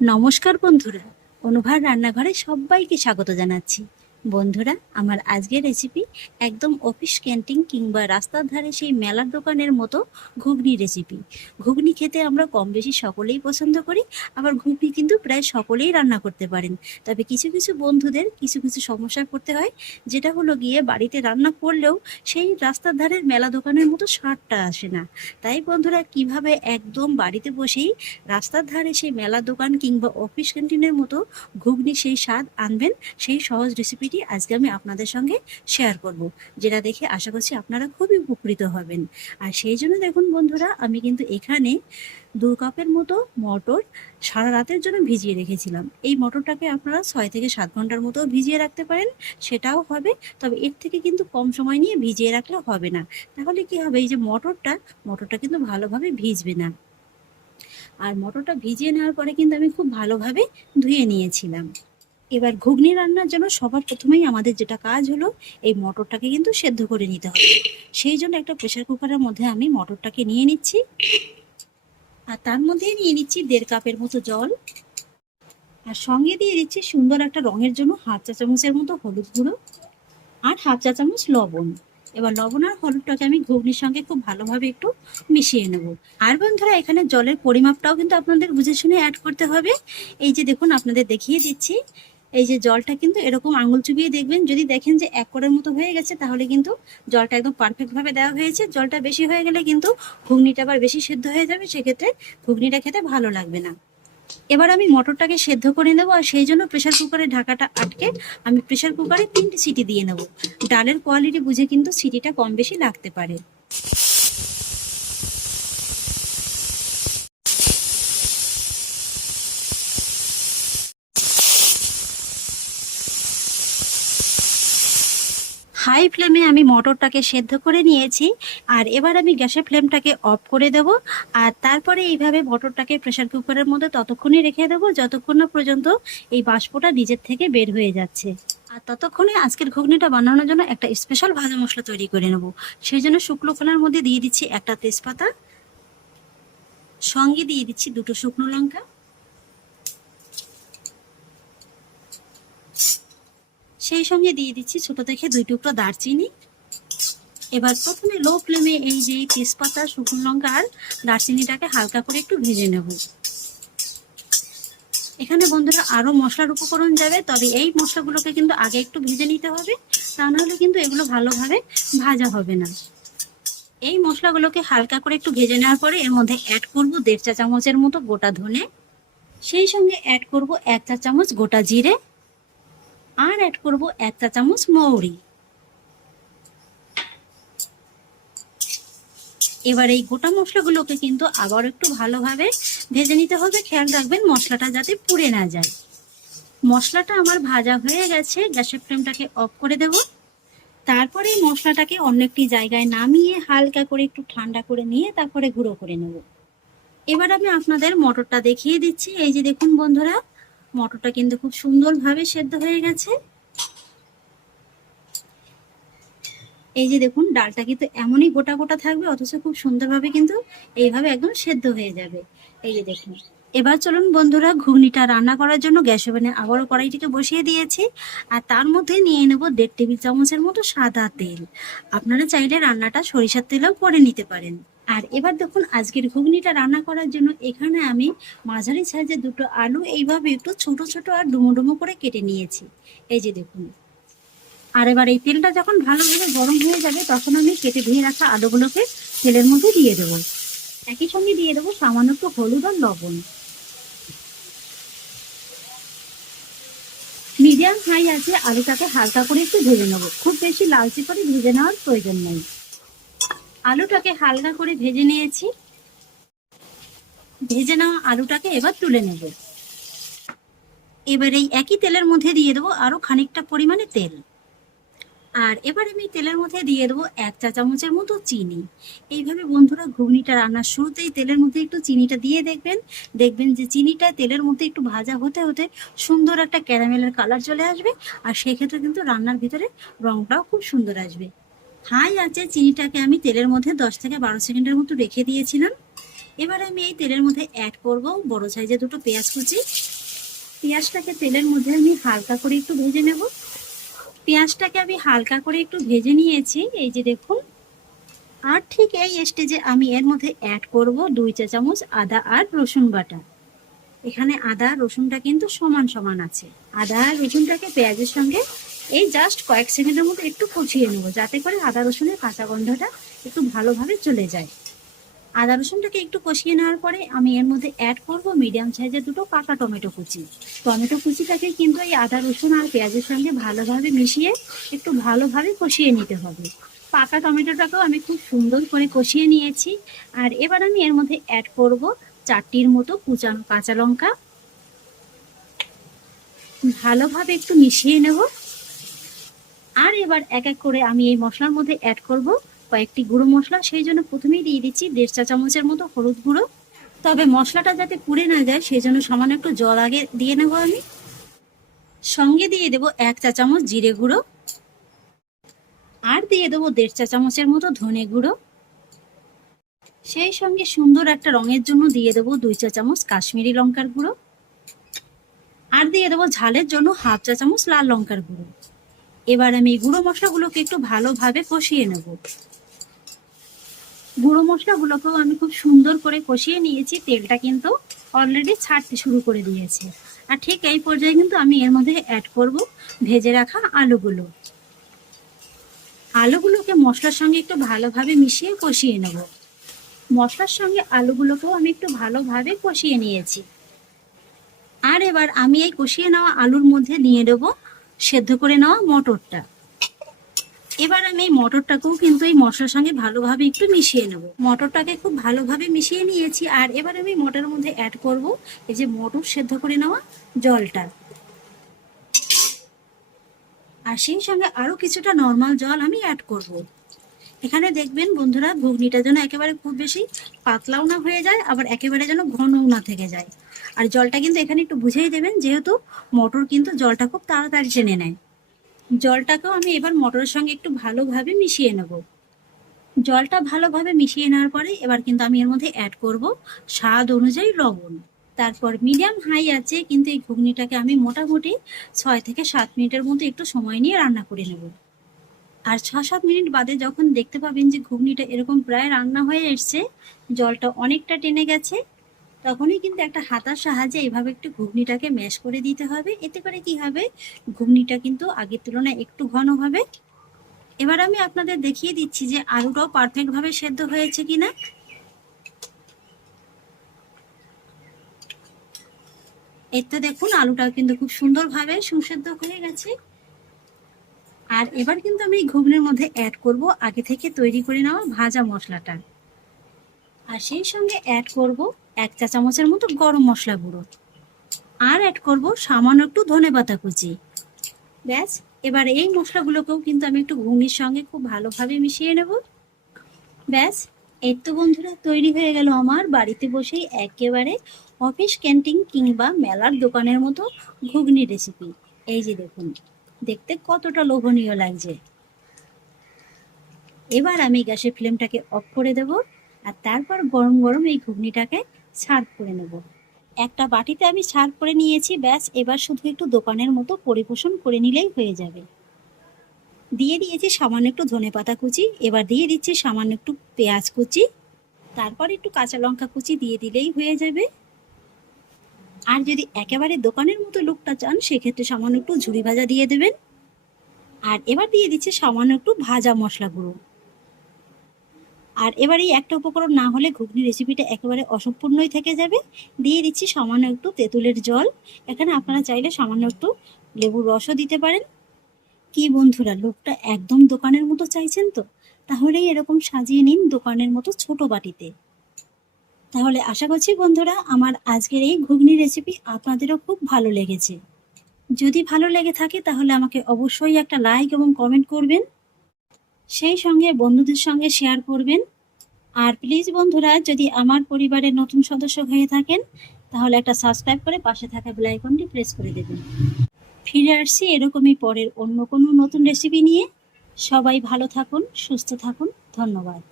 নমস্কার বন্ধুরা, অনুভার রান্নাঘরে সবাইকে স্বাগত জানাচ্ছি। বন্ধুরা, আমার আজকের রেসিপি একদম অফিস ক্যান্টিন কিংবা রাস্তার ধারে সেই মেলার দোকানের মতো ঘুগনি রেসিপি। ঘুগনি খেতে আমরা কম বেশি সকলেই পছন্দ করি, আবার ঘুগনি কিন্তু প্রায় সকলেই রান্না করতে পারেন। তবে কিছু কিছু বন্ধুদের কিছু কিছু সমস্যায় পড়তে হয়, যেটা হলো গিয়ে বাড়িতে রান্না করলেও সেই রাস্তার ধারের মেলা দোকানের মতো স্বাদটা আসে না। তাই বন্ধুরা, কিভাবে একদম বাড়িতে বসেই রাস্তার ধারে সেই মেলা দোকান কিংবা অফিস ক্যান্টিনের মতো ঘুগনি সেই স্বাদ আনবেন, সেই সহজ রেসিপিটি আজকে আমি আপনাদের সঙ্গে শেয়ার করব, যেটা দেখে আশা করছি আপনারা খুবই উপকৃত হবেন। আর সেই জন্য দেখুন বন্ধুরা, আমি কিন্তু এখানে 2 কাপের মতো মটর সারা রাতের জন্য ভিজিয়ে রেখেছিলাম। এই মটরটাকে আপনারা 6 থেকে 7 ঘন্টার মতো ভিজিয়ে রাখতে পারেন, সেটাও হবে। তবে এর থেকে কিন্তু কম সময় নিয়ে ভিজিয়ে রাখলে হবে না, তাহলে কি হবে, এই যে মটরটা কিন্তু ভালোভাবে ভিজবে না। আর মটরটা ভিজিয়ে নেওয়ার পরে কিন্তু আমি খুব ভালোভাবে ধুয়ে নিয়েছিলাম। এবার ঘুগনি রান্নার জন্য সবার প্রথমেই আমাদের যেটা কাজ হলো, এই মটরটাকে কিন্তু সেদ্ধ করে নিতে হবে। সেই জন্য একটা প্রেসার কুকারের মধ্যে আমি মটরটাকে নিয়ে নিচ্ছি, আর তার মধ্যে নিয়ে নিচ্ছি 1.5 কাপের মতো জল, আর সঙ্গে দিয়ে দিচ্ছি সুন্দর একটা রঙের জন্য 1/2 চা চামচের মতো হলুদ গুঁড়ো আর 1/2 চা চামচ লবণ। এবার লবণ আর হলুদটাকে আমি ঘুগনির সঙ্গে খুব ভালোভাবে একটু মিশিয়ে নেব। আর বন্ধুরা, এখানে জলের পরিমাপটাও কিন্তু আপনাদের বুঝে শুনে অ্যাড করতে হবে। এই যে দেখুন, আপনাদের দেখিয়ে দিচ্ছি, এই যে জলটা কিন্তু এরকম আঙুল চুবিয়ে দেখবেন, যদি দেখেন যে 1 কোড়ের মতো হয়ে গেছে, তাহলে কিন্তু জলটা একদম পারফেক্টভাবে দেওয়া হয়েছে। জলটা বেশি হয়ে গেলে কিন্তু ঘুগনিটা আবার বেশি সেদ্ধ হয়ে যাবে, সেক্ষেত্রে ঘুগনিটা খেতে ভালো লাগবে না। এবার আমি মটরটাকে সেদ্ধ করে নেবো, আর সেই জন্য প্রেসার কুকারের ঢাকাটা আটকে আমি প্রেসার কুকারে 3টে সিটি দিয়ে নেব। ডালের কোয়ালিটি বুঝে কিন্তু সিটিটা কম বেশি লাগতে পারে। হাই ফ্লেমে আমি মটরটাকে সেদ্ধ করে নিয়েছি, আর এবার আমি গ্যাসের ফ্লেমটাকে অফ করে দেব। আর তারপরে এইভাবে মটরটাকে প্রেসার কুকারের মধ্যে ততক্ষণই রেখে দেবো যতক্ষণ না পর্যন্ত এই বাষ্পটা নিজের থেকে বের হয়ে যাচ্ছে। আর ততক্ষণে আজকের ঘুগনিটা বানানোর জন্য একটা স্পেশাল ভাজা মশলা তৈরি করে নেব। সেই জন্য শুকনো খোলার মধ্যে দিয়ে দিচ্ছি একটা তেজপাতা, সঙ্গে দিয়ে দিচ্ছি 2টো শুকনো লঙ্কা, সেই সঙ্গে দিয়ে দিচ্ছি ছোট দেখে 2 টুকরো দারচিনি। এবার প্রথমে লো ফ্লেমে এই যে তেজপাতা, শুকনো লঙ্কা আর দারচিনিটাকে হালকা করে একটু ভেজে নেব। এখানে বন্ধুরা আরো মশলার উপকরণ যাবে, তবে এই মশলাগুলোকে কিন্তু আগে একটু ভেজে নিতে হবে, তা নাহলে কিন্তু এগুলো ভালোভাবে ভাজা হবে না। এই মশলাগুলোকে হালকা করে একটু ভেজে নেওয়ার পরে এর মধ্যে অ্যাড করব 1.5 চা চামচের মতো গোটা ধনে, সেই সঙ্গে অ্যাড করব 1 চা চামচ গোটা জিরে, আর অ্যাড করব 1 চা চামচ মৌরি। এবার এই গোটা মশলাগুলোকে কিন্তু আবার একটু ভালোভাবে ভেজে নিতে হবে। খেয়াল রাখবেন মশলাটা যাতে পুড়ে না যায়। মশলাটা আমার ভাজা হয়ে গেছে, গ্যাসের ফ্লেমটাকে অফ করে দেব। তারপরে এই মশলাটাকে অন্য একটি জায়গায় নামিয়ে হালকা করে একটু ঠান্ডা করে নিয়ে তারপরে গুঁড়ো করে নেব। এবার আমি আপনাদের মটরটা দেখিয়ে দিচ্ছি। এই যে দেখুন বন্ধুরা, মটরটা কিন্তু খুব সুন্দরভাবে সেদ্ধ হয়ে গেছে। এই যে দেখুন, ডালটা কিন্তু এমনই গোটা গোটা থাকবে, অথচ খুব সুন্দরভাবে কিন্তু এইভাবে একদম সেদ্ধ হয়ে যাবে। এই যে দেখুন। এবার চলুন বন্ধুরা, ঘুগনিটা রান্না করার জন্য গ্যাস ওভেনে আবারও কড়াইটিকে বসিয়ে দিয়েছি, আর তার মধ্যে নিয়ে নেব 1.5 টেবিল চামচের মতো সাদা তেল। আপনারা চাইলে রান্নাটা সরিষার তেলেও করে নিতে পারেন। আর এবার দেখুন, আজকের ঘুগনিটা রান্না করার জন্য এখানে আমি মাঝারি সাইজের 2টো আলু এইভাবে একটু ছোট ছোট আর ডুমো ডুমো করে কেটে নিয়েছি। এই যে দেখুন। আর এবার এই তেলটা যখন ভালোভাবে গরম হয়ে যাবে, তখন আমি কেটে ধুয়ে রাখা আলুগুলোকে তেলের মধ্যে দিয়ে দেবো। একই সঙ্গে দিয়ে দেবো সামান্য একটু হলুদ আর লবণ। মিডিয়াম হাই আছে আলুটাকে হালকা করে একটু ভেজে নেবো, খুব বেশি লালচে করে ভেজে নেওয়ার প্রয়োজন নেই। আলুটাকে হালকা করে ভেজে নিয়েছি। ভেজে নেওয়া আলুটাকে এবার তুলে নেব। এবার এই একই তেলের মধ্যে দিয়ে দেবো আরো খানিকটা পরিমাণে তেল। আর এবার আমি তেলের মধ্যে দিয়ে দেবো 1 চা চামচের মতো চিনি। এইভাবে বন্ধুরা, ঘুগনিটা রান্নার শুরুতেই তেলের মধ্যে একটু চিনিটা দিয়ে দেখবেন। দেখবেন যে চিনিটা তেলের মধ্যে একটু ভাজা হতে হতে সুন্দর একটা ক্যারামেলের কালার চলে আসবে, আর সেক্ষেত্রে কিন্তু রান্নার ভিতরে রংটাও খুব সুন্দর আসবে। হাই আছে চিনিটাকে আমি তেলের মধ্যে 10 থেকে 12 সেকেন্ডের মতো রেখে দিয়েছিলাম। এবার আমি এই তেলের মধ্যে অ্যাড করব বড় সাইজের দুটো পেঁয়াজ কুচি। পেঁয়াজটাকে তেলের মধ্যে আমি হালকা করে একটু ভেজে নেব। পেঁয়াজটাকে আমি হালকা করে একটু ভেজে নিয়েছি, এই যে দেখুন। আর ঠিক এই স্টেজে আমি এর মধ্যে অ্যাড করব 2 চা চামচ আদা আর রসুন বাটা। এখানে আদা রসুনটা কিন্তু সমান সমান আছে। আদা আর রসুনটাকে পেঁয়াজের সঙ্গে এই জাস্ট কয়েক সেকেন্ডের মতো একটু কষিয়ে নেবো, যাতে করে আদা রসুনের কাঁচা গন্ধটা একটু ভালোভাবে চলে যায়। আদা রসুনটাকে একটু কষিয়ে নেওয়ার পরে আমি এর মধ্যে অ্যাড করব মিডিয়াম সাইজের দুটো পাকা টমেটো কুচি। টমেটো কুচিটাকে কিন্তু এই আদা রসুন আর পেঁয়াজের সঙ্গে ভালোভাবে মিশিয়ে একটু ভালোভাবে কষিয়ে নিতে হবে। পাকা টমেটোটাকেও আমি খুব সুন্দর করে কষিয়ে নিয়েছি। আর এবার আমি এর মধ্যে অ্যাড করব 4টির মতো কুচানো কাঁচা লঙ্কা। ভালোভাবে একটু মিশিয়ে নেব। আর এবার এক এক করে আমি এই মশলার মধ্যে অ্যাড করব কয়েকটি গুঁড়ো মশলা। সেই জন্য প্রথমেই দিয়ে দিচ্ছি 1.5 চা চামচের মতো হলুদ গুঁড়ো। তবে মশলাটা যাতে পুড়ে না যায় সেই জন্য সামান্য একটু জল আগে দিয়ে নেব আমি। সঙ্গে দিয়ে দেব 1 চা চামচ জিরে গুঁড়ো। আর দিয়ে দেবো 1.5 চা চামচের মতো ধনে গুঁড়ো। সেই সঙ্গে সুন্দর একটা রঙের জন্য দিয়ে দেবো 2 চা চামচ কাশ্মীরি লঙ্কার গুঁড়ো। আর দিয়ে দেবো ঝালের জন্য 1/2 চা চামচ লাল লঙ্কার গুঁড়ো। এবার আমি এই গুঁড়ো মশলাগুলোকে একটু ভালোভাবে কষিয়ে নেব। গুঁড়ো মশলাগুলোকেও আমি খুব সুন্দর করে কষিয়ে নিয়েছি। তেলটা কিন্তু অলরেডি ছাড়তে শুরু করে দিয়েছে। আর ঠিক এই পর্যায়ে কিন্তু আমি এর মধ্যে অ্যাড করব ভেজে রাখা আলুগুলো। আলুগুলোকে মশলার সঙ্গে একটু ভালোভাবে মিশিয়ে কষিয়ে নেব। মশলার সঙ্গে আলুগুলোকেও আমি একটু ভালোভাবে কষিয়ে নিয়েছি। আর এবার আমি এই কষিয়ে নেওয়া আলুর মধ্যে নিয়ে দেব সেদ্ধ করে নেওয়া মটরটা। এবার আমি এই মটরটাকেও কিন্তু এই মশলার সঙ্গে ভালোভাবে একটু মিশিয়ে নেব। মটরটাকে খুব ভালোভাবে মিশিয়ে নিয়েছি। আর এবার আমি মটরের মধ্যে অ্যাড করব এই যে মটর সেদ্ধ করে নেওয়া জলটা। আর সেই সঙ্গে আরো কিছুটা নর্মাল জল আমি অ্যাড করব। এখানে দেখবেন বন্ধুরা, ঘুগনিটা যেন একেবারে খুব বেশি পাতলাও না হয়ে যায়, আবার একেবারে যেন ঘনও না থেকে যায়। আর জলটা কিন্তু এখানে একটু বুঝেই দেবেন, যেহেতু মটর কিন্তু জলটা খুব তাড়াতাড়ি টেনে নেয়। জলটাকেও আমি এবার মটরের সঙ্গে একটু ভালোভাবে মিশিয়ে নেব। জলটা ভালোভাবে মিশিয়ে নেওয়ার পরে এবার কিন্তু আমি এর মধ্যে অ্যাড করব স্বাদ অনুযায়ী লবণ। তারপর মিডিয়াম হাই আছে কিন্তু এই ঘুগনিটাকে আমি মোটামুটি 6 থেকে 7 মিনিটের মতো একটু সময় নিয়ে রান্না করে নেব। আর 6-7 মিনিট বাদে যখন দেখতে পাবেন যে ঘুগনিটা এরকম প্রায় রান্না হয়ে এসছে, জলটা অনেকটা টেনে গেছে, তখনই কিন্তু একটা হাতার সাহায্যে এইভাবে একটু ঘুগনিটাকে ম্যাশ করে দিতে হবে। এতে করে কি হবে, ঘুগনিটা কিন্তু আগের তুলনায় একটু ঘন হবে। এবার আমি আপনাদের দেখিয়ে দিচ্ছি যে আলুটাও পারফেক্ট ভাবে সেদ্ধ হয়েছে কিনা। এর তো দেখুন আলুটাও কিন্তু খুব সুন্দরভাবে সুসেদ্ধ হয়ে গেছে। আর এবার কিন্তু আমি এই ঘুগনির মধ্যে অ্যাড করব আগে থেকে তৈরি করে নেওয়া ভাজা মশলাটা। আর সেই সঙ্গে অ্যাড করব 1 চা চামচের মতো গরম মশলা গুঁড়ো। আর অ্যাড করব সামান্য একটু ধনেপাতা কুচি। ব্যাস, এবার এই মশলাগুলোকেও কিন্তু আমি একটু ঘুগনির সঙ্গে খুব ভালোভাবে মিশিয়ে নেব। ব্যাস, এই তো বন্ধুরা তৈরি হয়ে গেল আমার বাড়িতে বসেই একেবারে অফিস ক্যান্টিন কিংবা মেলার দোকানের মতো ঘুগনি রেসিপি। এই যে দেখুন, দেখতে কতটা লোভনীয় লাগছে। এবার আমি গ্যাসের ফ্লেমটাকে অফ করে দেব। আর তারপর গরম গরম এই ঘুগনিটাকে সার্ভ করে নেব। একটা বাটিতে আমি সার্ভ করে নিয়েছি। ব্যাস, এবার শুধু একটু দোকানের মতো পরিবেশন করে নিলেই হয়ে যাবে। দিয়ে দিয়েছি সামান্য একটু ধনেপাতা কুচি। এবার দিয়ে দিচ্ছি সামান্য একটু পেঁয়াজ কুচি। তারপর একটু কাঁচা লঙ্কা কুচি দিয়ে দিলেই হয়ে যাবে। আর যদি একেবারে দোকানের মতো লুকটা চান সেক্ষেত্রে সামান্য একটু ঝুরি ভাজা দিয়ে দেবেন। আর এবার দিয়ে দিচ্ছি সামান্য একটু ভাজা মশলা গুঁড়ো। আর এবার এই একটা উপকরণ না হলে ঘুগনি রেসিপিটা একেবারে অসম্পূর্ণই থেকে যাবে। দিয়ে দিচ্ছি সামান্য একটু তেঁতুলের জল। এখানে আপনারা চাইলে সামান্য একটু লেবুর রসও দিতে পারেন। কি বন্ধুরা, লুকটা একদম দোকানের মতো চাইছেন তো? তাহলেই এরকম সাজিয়ে নিন দোকানের মতো ছোট বাটিতে। তাহলে আশা করছি বন্ধুরা আমার আজকের এই ঘুগনি রেসিপি আপনাদেরও খুব ভালো লেগেছে। যদি ভালো লেগে থাকে তাহলে আমাকে অবশ্যই একটা লাইক এবং কমেন্ট করবেন। সেই সঙ্গে বন্ধুদের সঙ্গে শেয়ার করবেন। আর প্লিজ বন্ধুরা, যদি আমার পরিবারের নতুন সদস্য হয়ে থাকেন তাহলে একটা সাবস্ক্রাইব করে পাশে থাকা বেল আইকনটি প্রেস করে দেবেন। ফিরে আসছি এরকমই পরের অন্য কোনো নতুন রেসিপি নিয়ে। সবাই ভালো থাকুন, সুস্থ থাকুন। ধন্যবাদ।